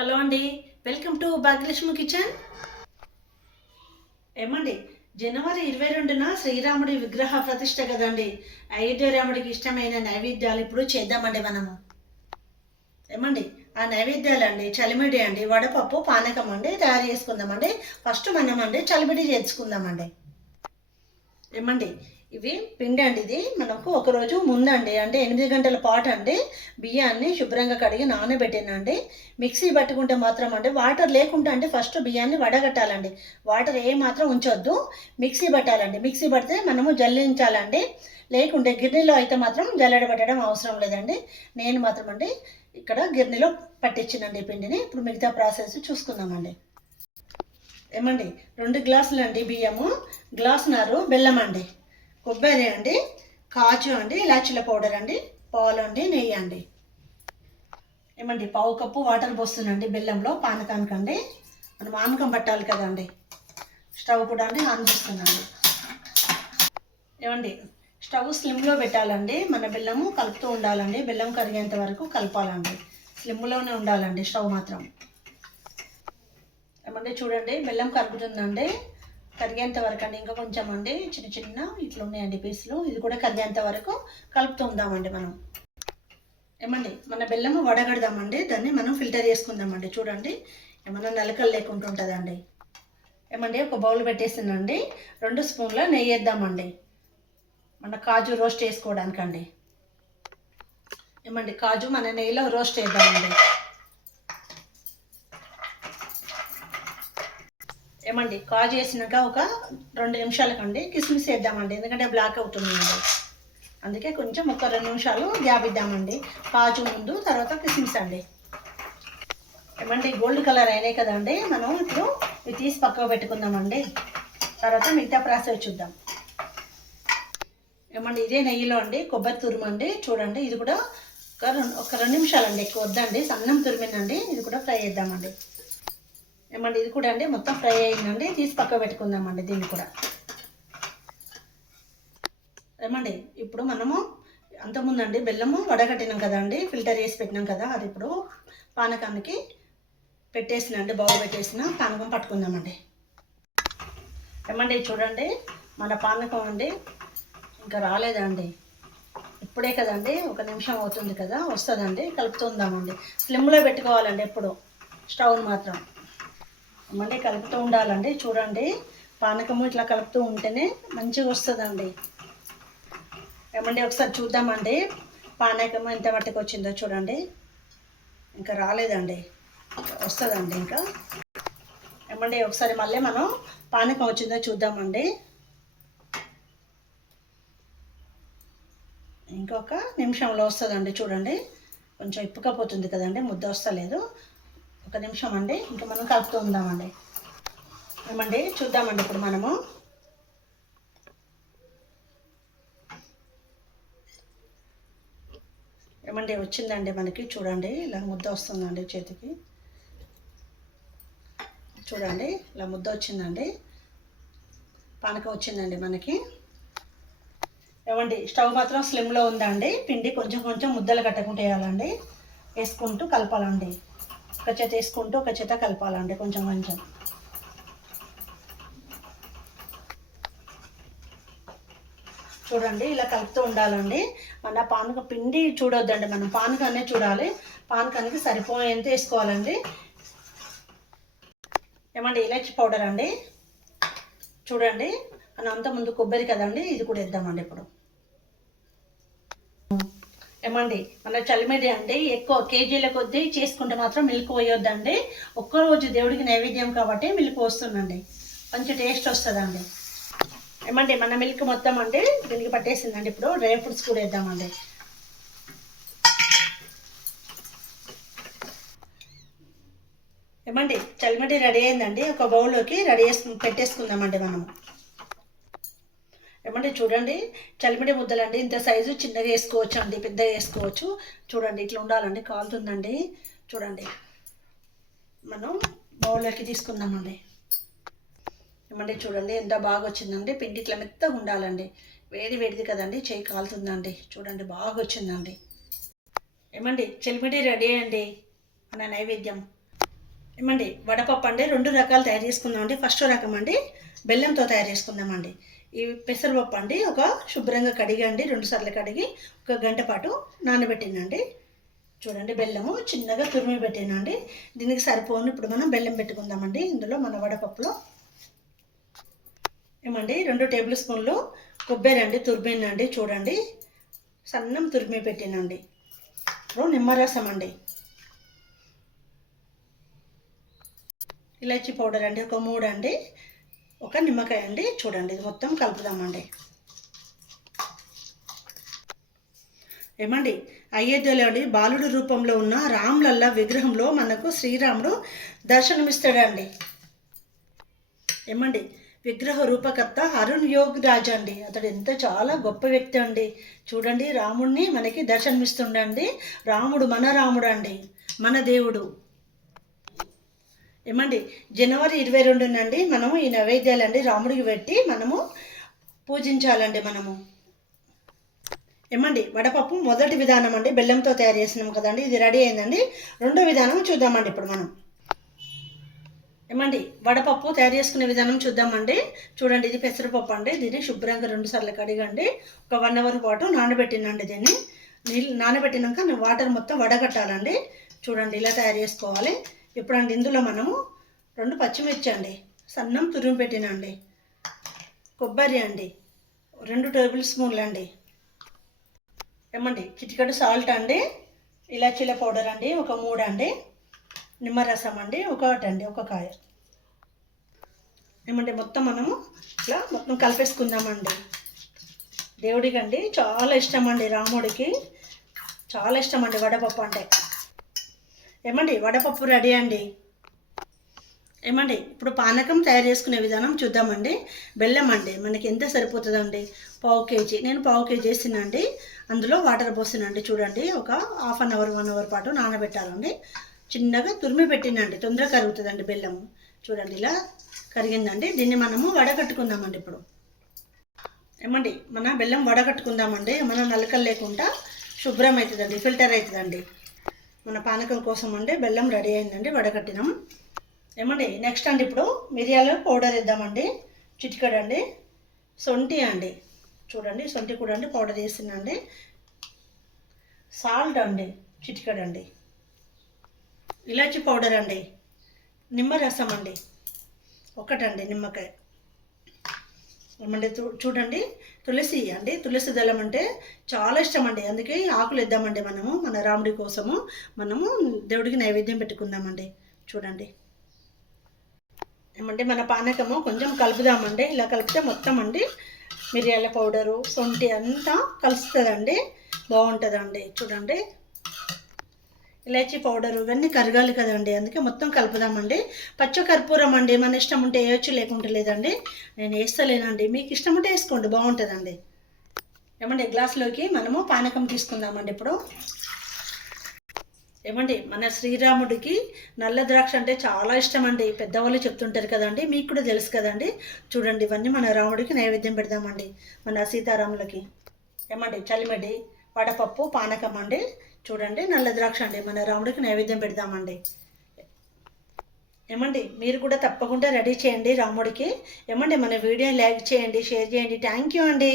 Hello అండి. Welcome to Bhagyalakshmi kitchen. ఏమండి జనవరి ఇరవై రెండున శ్రీరాముడి విగ్రహ ప్రతిష్ట కదండి. అయోధ్య రాముడికి ఇష్టమైన నైవేద్యాలు ఇప్పుడు చేద్దామండి మనము. ఏమండి ఆ నైవేద్యాలు అండి చలిమిడి అండి వడపప్పు పానకం అండి తయారు చేసుకుందామండి. ఫస్ట్ మనం అండి చలిమిడి చేసుకుందామండి ఏమండి ఇవి పిండి అండి ఇది. మనకు ఒకరోజు ముందండి అంటే ఎనిమిది గంటల పాటు అండి బియ్యాన్ని శుభ్రంగా కడిగి నానబెట్టినండి మిక్సీ పట్టుకుంటే మాత్రం అండి వాటర్ లేకుండా అంటే ఫస్ట్ బియ్యాన్ని వడగట్టాలండి. వాటర్ ఏ మాత్రం ఉంచొద్దు మిక్సీ పట్టాలండి. మిక్సీ పడితే మనము జల్లించాలండి. లేకుంటే గిర్నీలో అయితే మాత్రం జల్లెడ పెట్టడం అవసరం లేదండి. నేను మాత్రం అండి ఇక్కడ గిర్నీలో పట్టించినండి పిండిని. ఇప్పుడు మిగతా ప్రాసెస్ చూసుకుందామండి. ఏమండి? రెండు గ్లాసులు అండి బియ్యము గ్లాసున్నర బెల్లం అండి కొబ్బరి అండి కాజు అండి ఇలాచీల పౌడర్ అండి పాలు అండి నెయ్యి అండి. ఏమండి పావు కప్పు వాటర్ పోస్తుందండి బెల్లంలో పానకానికి అండి మనం ఆనకం పట్టాలి కదండి. స్టవ్ కూడా అండి ఆన్ చేస్తుందండి ఏమండి స్టవ్ స్లిమ్లో పెట్టాలండి. మన బెల్లము కలుపుతూ ఉండాలండి. బెల్లం కరిగేంత వరకు కలపాలండి. స్లిమ్లోనే ఉండాలండి స్టవ్ మాత్రం. ఏమండి చూడండి బెల్లం కరుగుతుందండి. కరిగేంత వరకు అండి. ఇంకా కొంచెం అండి చిన్న చిన్న ఇట్లా ఉన్నాయండి పీసులు ఇది కూడా కరిగేంత వరకు కలుపుతుందామండి మనం. ఏమండి మన బెల్లము వడగడదామండి. దాన్ని మనం ఫిల్టర్ చేసుకుందామండి. చూడండి ఏమన్నా నలకలు లేకుండా ఉంటుందండి. ఏమండి ఒక బౌల్ పెట్టేసిందండి రెండు స్పూన్ల నెయ్యి వేద్దామండి. మన కాజు రోస్ట్ చేసుకోవడానికండి. ఏమండి కాజు మన నెయ్యిలో రోస్ట్ చేద్దామండి. ఏమండి కాజు వేసినాక ఒక రెండు నిమిషాలకండి కిస్మిస్ వేద్దామండి ఎందుకంటే బ్లాక్ అవుతుందండి. అందుకే కొంచెం ఒక రెండు నిమిషాలు గ్యాప్ ఇద్దామండి. కాజు ముందు తర్వాత కిస్మిస్ అండి. ఏమండి గోల్డ్ కలర్ అయినాయి కదండి మనం ఇప్పుడు ఇవి తీసి పక్కకు పెట్టుకుందామండి. తర్వాత మిగతా ప్రాసెస్ చూద్దాం. ఏమండి ఇదే నెయ్యిలో అండి కొబ్బరి తురుము అండి చూడండి ఇది కూడా ఒక రెండు ఒక రెండు నిమిషాలండి ఎక్కువ వద్దండి సన్నం తురిమినండి ఇది కూడా ఫ్రై చేద్దామండి. ఏమండి ఇది కూడా అండి మొత్తం ఫ్రై అయిందండి. తీసి పక్క పెట్టుకుందామండి దీన్ని కూడా. ఏమండి ఇప్పుడు మనము అంతకుముందండి బెల్లము వడగట్టినాం కదా అండి ఫిల్టర్ చేసి పెట్టినాం కదా అది ఇప్పుడు పానకానికి పెట్టేసినండి బౌల్ పెట్టేసిన పానకం పట్టుకుందామండి. ఏమండి చూడండి మన పానకం అండి ఇంకా రాలేదండి. ఇప్పుడే కదండి ఒక నిమిషం అవుతుంది కదా వస్తుందండి కలుపుతుందామండి స్లిమ్లో పెట్టుకోవాలండి ఎప్పుడు స్టవ్ని మాత్రం. మళ్ళీ కలుపుతూ ఉండాలండి. చూడండి. పానకము ఇట్లా కలుపుతూ ఉంటేనే మంచిగా వస్తుందండి. ఏమండి ఒకసారి చూద్దామండి. పానకము ఎంత మట్టుకు వచ్చిందో చూడండి. ఇంకా రాలేదండి. వస్తుందండి ఇంకా. ఏమండి ఒకసారి మళ్ళీ మనం పానకం వచ్చిందో చూద్దామండి. ఇంకొక నిమిషంలో వస్తుందండి చూడండి. కొంచెం ఇప్పుకపోతుంది కదండి ముద్ద వస్తలేదు. ఒక నిమిషం అండి. ఇంకా మనం కలుపుతూ ఉందామండి. ఏమండి? చూద్దామండి ఇప్పుడు మనము. ఏమండి? వచ్చిందండి మనకి. చూడండి. ఇలా ముద్ద వస్తుందండి చేతికి. చూడండి. ఇలా ముద్ద వచ్చిందండి. పానకం వచ్చిందండి మనకి. ఏమండి? స్టవ్ మాత్రం స్లిమ్లో ఉందండి. పిండి కొంచెం కొంచెం ముద్దలు కట్టకుండా వేయాలండి. వేసుకుంటూ కలపాలండి. ఒక చేత వేసుకుంటూ ఒక చేత కలపాలండి కొంచెం కొంచెం. చూడండి ఇలా కలుపుతూ ఉండాలండి. మన పానక పిండి చూడొద్దండి మనం. పానకాన్నే చూడాలి. పానకానికి సరిపోయేంత వేసుకోవాలండి. ఏమండి ఇలాచి పౌడర్ అండి. చూడండి మనం అంత ముందు కొబ్బరి కదండి ఇది కూడా వేద్దామండి ఇప్పుడు. ఏమండి మన చలిమిడి అండి ఎక్కువ కేజీల కొద్దీ చేసుకుంటే మాత్రం మిల్క్ పోయొద్దండి. ఒక్కరోజు దేవుడికి నైవేద్యం కాబట్టి మిల్క్ వస్తుందండి మంచి టేస్ట్ వస్తుందండి. ఏమండి మన మిల్క్ మొత్తం అండి దీనికి పట్టేసిందండి ఇప్పుడు. డ్రై ఫ్రూట్స్ కూడా వేద్దామండి. ఏమండి చలిమిడి రెడీ అయిందండి. ఒక బౌల్లోకి రెడీ చేసుకు పెట్టేసుకుందామండి మనము. ఏమంటే చూడండి చలిమిడి ముద్దలండి. ఇంత సైజు చిన్నగా వేసుకోవచ్చు అండి పెద్దగా వేసుకోవచ్చు. చూడండి ఇట్లా ఉండాలండి. కాలుతుందండి. చూడండి. మనం బౌల్లోకి తీసుకుందామండి. ఏమండి చూడండి ఎంత బాగా వచ్చిందండి పిండి ఇట్లా మెత్తగా ఉండాలండి. వేడి వేడిది కదండి చేయి కాలుతుందండి. చూడండి బాగా వచ్చిందండి ఏమండి చలిమిడి రెడీ అండి. మన నైవేద్యం. ఏమండి వడపప్పు అండి. రెండు రకాలు తయారు చేసుకుందామండి. ఫస్ట్ రకం అండి బెల్లంతో తయారు చేసుకుందామండి. ఈ పెసరపప్పు అండి ఒక శుభ్రంగా కడిగండి రెండు సార్లు కడిగి ఒక గంట పాటు నానబెట్టినండి. చూడండి బెల్లము చిన్నగా తురిమి పెట్టినండి. దీనికి సరిపోను ఇప్పుడు మనం బెల్లం పెట్టుకుందామండి. ఇందులో మన వడపప్పులో ఏమండి రెండు టేబుల్ స్పూన్లు కొబ్బరి అండి తురిమినండి చూడండి. సన్నం తురిమి పెట్టినండి. ఇప్పుడు నిమ్మరసం అండి. ఇలాచీ పౌడర్ అండి ఒక మూడు అండి ఒక నిమ్మకాయ అండి చూడండి ఇది మొత్తం కలుపుదామండి. ఏమండి అయోధ్యలో అండి బాలుడు రూపంలో ఉన్న రాములల్ల విగ్రహంలో మనకు శ్రీరాముడు దర్శనమిస్తాడండి. ఏమండి విగ్రహ రూపకర్త అరుణ్ యోగ్ రాజ్ అండి. అతడు ఎంత చాలా గొప్ప వ్యక్తి అండి. చూడండి రాముడిని మనకి దర్శనమిస్తుండండి. రాముడు మన రాముడు అండి మన దేవుడు. ఏమండి జనవరి ఇరవై రెండునండి మనము ఈ నైవేద్యాలండి రాముడికి పెట్టి మనము పూజించాలండి మనము. ఏమండి వడపప్పు మొదటి విధానం అండి బెల్లంతో తయారు చేసినాం కదండి ఇది రెడీ అయిందండి. రెండో విధానం చూద్దామండి ఇప్పుడు మనం. ఏమండి వడపప్పు తయారు చేసుకునే విధానం చూద్దామండి. చూడండి ఇది పెసరపప్పు అండి దీన్ని శుభ్రంగా రెండు సార్లు కడిగండి. ఒక వన్ అవర్ పాటు నానబెట్టినండి దీన్ని. నీళ్ళు నానబెట్టినాక వాటర్ మొత్తం వడగట్టాలండి. చూడండి ఇలా తయారు చేసుకోవాలి. ఇప్పుడు అండి ఇందులో మనము రెండు పచ్చిమిర్చి అండి సన్నం తురిమి పెట్టినండి కొబ్బరి అండి రెండు టేబుల్ స్పూన్లు అండి. ఏమండి? చిటికడు సాల్ట్ అండి ఇలాచీల పౌడర్ అండి ఒక మూడు అండి నిమ్మరసం అండి ఒకటి అండి ఒక కాయ. ఏమండి? మొత్తం మనము ఇట్లా మొత్తం కలిపేసుకుందామండి. దేవుడికి అండి చాలా ఇష్టం అండి రాముడికి. చాలా ఇష్టం అండి వడపప్పు అంటే. ఏమండి వడపప్పు రెడీ అండి. ఏమండి ఇప్పుడు పానకం తయారు చేసుకునే విధానం చూద్దామండి. బెల్లం అండి మనకి ఎంత సరిపోతుందండి? పావు కేజీ నేను పావు కేజీ వేసినండి అందులో వాటర్ పోసినండి చూడండి. ఒక half an hour one hour పాటు నానబెట్టాలండి. చిన్నగా తురిమి పెట్టినండి తొందరగా కరుగుతుందండి బెల్లం. చూడండి ఇలా కరిగిందండి. దీన్ని మనము వడగట్టుకుందామండి ఇప్పుడు. ఏమండి మన బెల్లం వడగట్టుకుందామండి. మన నలకలు లేకుండా శుభ్రం అవుతుందండి ఫిల్టర్ అవుతుందండి. మన పానకం కోసం అండి బెల్లం రెడీ అయిందండి వడగట్టినాం ఏమండి నెక్స్ట్ అండి ఇప్పుడు మిరియాలు పౌడర్ వేద్దామండి. చిటికడండి సొంటి అండి. చూడండి సొంటి కూడా అండి పౌడర్ వేసిందండి. సాల్ట్ అండి చిటికడండి ఇలాచి పౌడర్ అండి. నిమ్మరసం అండి. ఒకటండి నిమ్మకాయ. ఏమండి చూడండి తులసి అండి. తులసి దళం అంటే చాలా ఇష్టం అండి అందుకే ఆకులు ఇద్దామండి మనము మన రాముడి కోసము. మనము దేవుడికి నైవేద్యం పెట్టుకుందామండి. చూడండి. ఏమంటే మన పానకము కొంచెం కలుపుదామండి. ఇలా కలిపితే మొత్తం అండి మిరియాల పౌడరు సొంటి అంతా కలుస్తుందండి. బాగుంటుందండి. చూడండి. ఇలాచీ పౌడర్ ఇవన్నీ కరగాలి కదండి. అందుకే మొత్తం కలుపుదామండి. పచ్చ కర్పూరం అండి మన ఇష్టం ఉంటే వేయచ్చు లేకుంటే లేదండి. నేను వేస్తలేనండి. మీకు ఇష్టం ఉంటే వేసుకోండి బాగుంటుందండి. ఏమండి గ్లాస్లోకి మనము పానకం తీసుకుందామండి ఇప్పుడు. ఏమండి మన శ్రీరాముడికి నల్ల ద్రాక్ష అంటే చాలా ఇష్టం అండి పెద్దవాళ్ళు చెప్తుంటారు కదండి మీకు కూడా తెలుసు కదండి. చూడండి ఇవన్నీ మన రాముడికి నైవేద్యం పెడదామండి మన సీతారాములకి. ఏమండి చలిమడి? వడపప్పు పానకం అండి. చూడండి నల్ల ద్రాక్ష అండి. మన రాముడికి నైవేద్యం పెడదామండి. ఏమండి మీరు కూడా తప్పకుండా రెడీ చేయండి రాముడికి ఏమండి మన వీడియో లైక్ చేయండి షేర్ చేయండి. థ్యాంక్ యూ అండి.